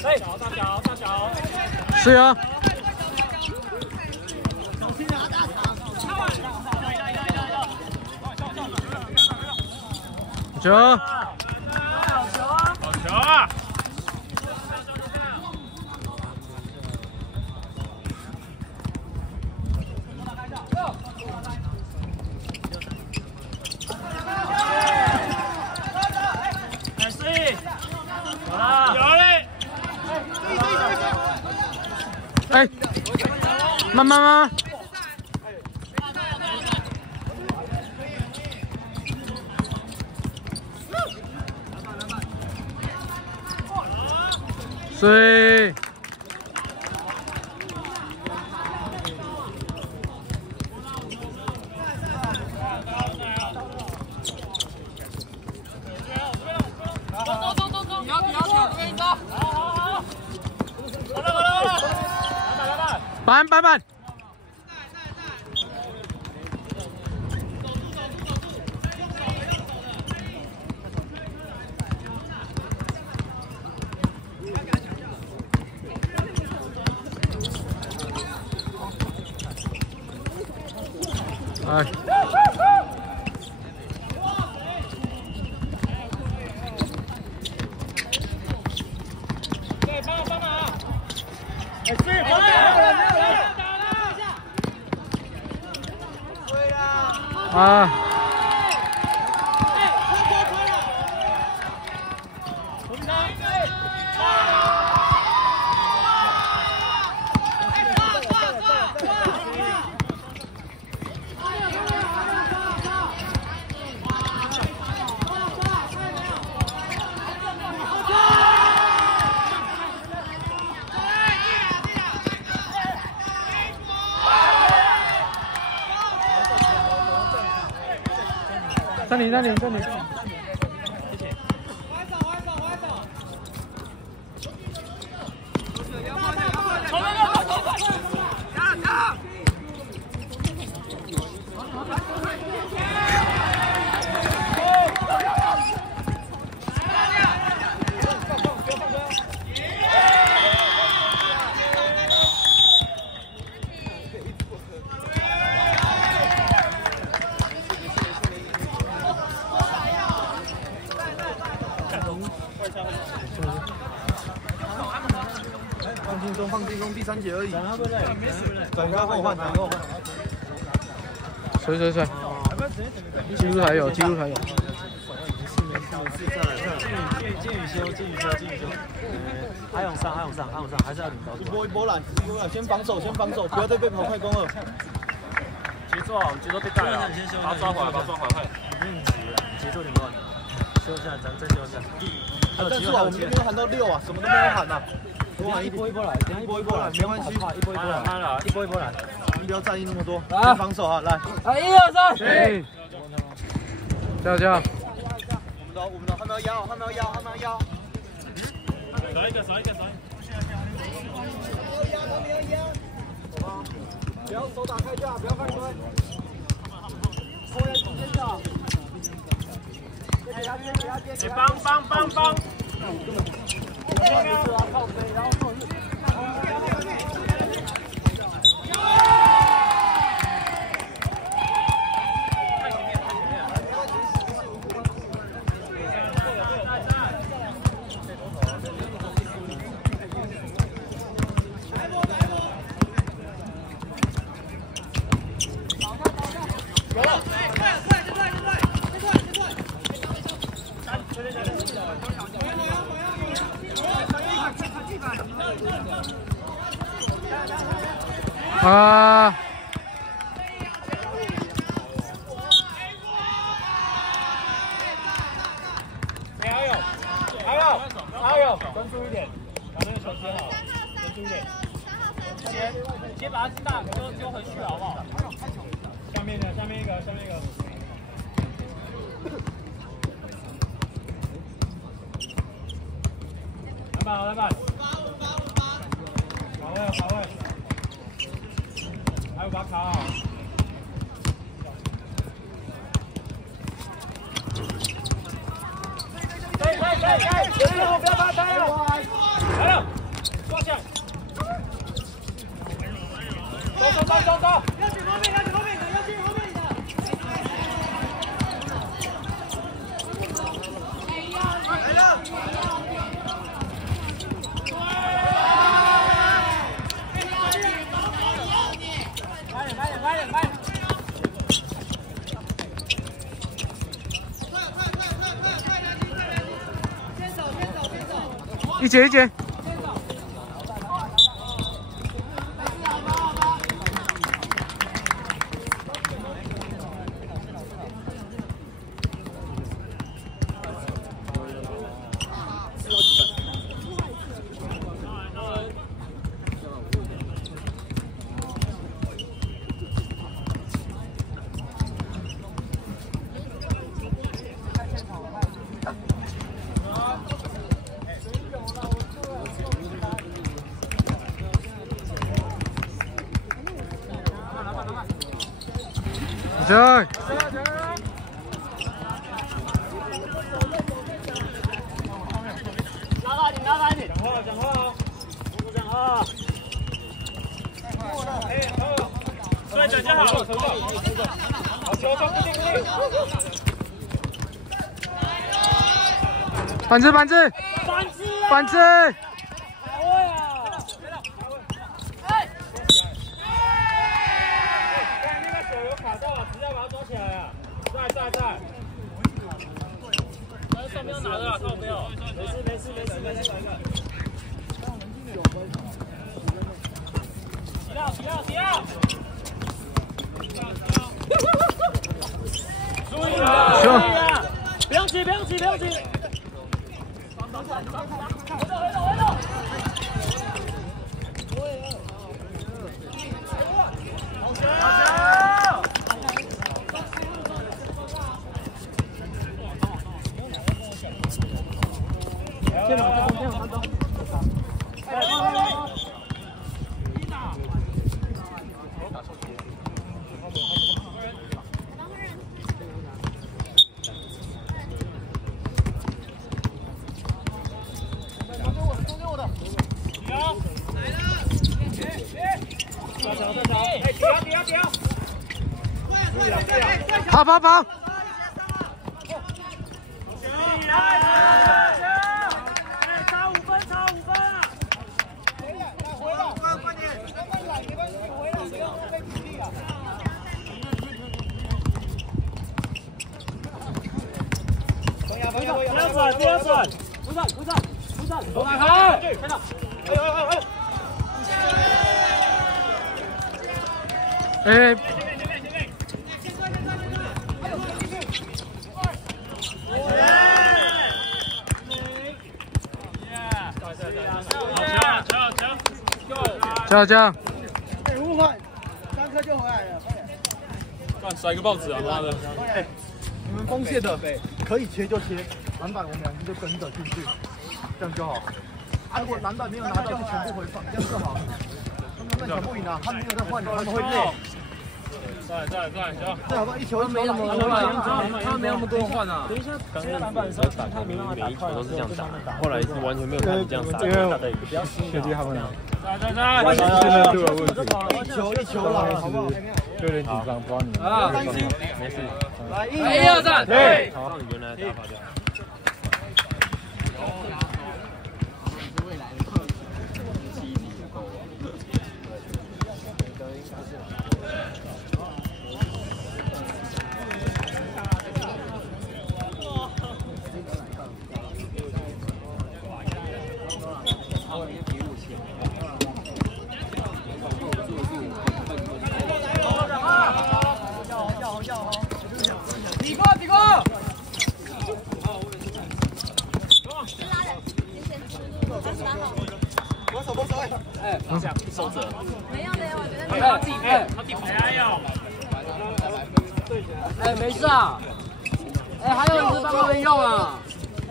对，大脚，大脚。是啊。球。好球啊！ 哎，慢慢慢。水。走，你要抢这边走。好。 板。哎。对，帮忙啊！哎，追回来！ 啊！暂停。放轻松，第3节而已。转开后换。水。记录还有。金宇修。还往上，还是要领高。一波来，先防守，不要再被跑快攻了。节奏被带了，把他抓回来，快！节奏有点乱，修一下，咱再修一下。但是我们这边喊到6啊，什么都没有喊呐。 多喊一波来，一波来，没关系，一波来，你不要在意那么多，先防守啊，来，1、2、3，对，加！我们的，他们要腰，少一个。不要手打开架，不要犯规。后来直接跳。帮！ 靠背，然后后啊！还有，专注一点，把那个球接好，专注一点。先把它丢回去好不好？下面一个。篮板。跑位。还有把它卡好。对。最后不要发呆哦！来了，抓起来！走！要去后面的，要去后面的。来了！慢点！一节。对。拉大一点。讲话哦，多讲话。对，整就好。好，球固定。反制。在，上面要拿的，靠没有，没事，提到，注意啊，不用急，回头，跑！差5分啊！快点！回来，不要被鼓励啊！不要转！不转！走开！看到！哎。加！误换，3颗就回来了，快点！干甩个报纸啊！妈的！你们锋线的可以切就切，篮板我们2个就跟着进去，这样就好。如果篮板没有拿到，就全部回放，这样就好。他们不赢啊，他们没有在换，他们会累。在，行。对，好不好？一球没那么多，他们没那么多换啊。等一下，刚刚篮板的时候，他没办法打快，都是这样打，后来是完全没有看你这样打，不要心啊。他们在，现在就有问题，一球来，好不好？有点紧张，不知道你啊，没事。来，1、2、3，对，好，原来打法这样。底过！守着。没有，我觉得他自己配，他自己还要。没事啊。还有人是帮后面用啊。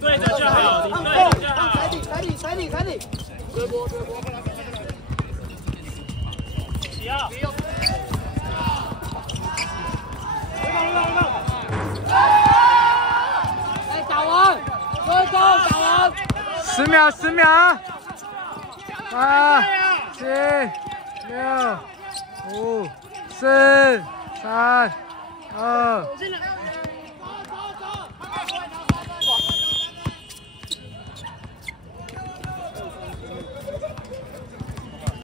对着就好，你对着就好。踩底。追波。不要。打完，追攻打完。10秒，10秒，8、7、6、5、4、3、2。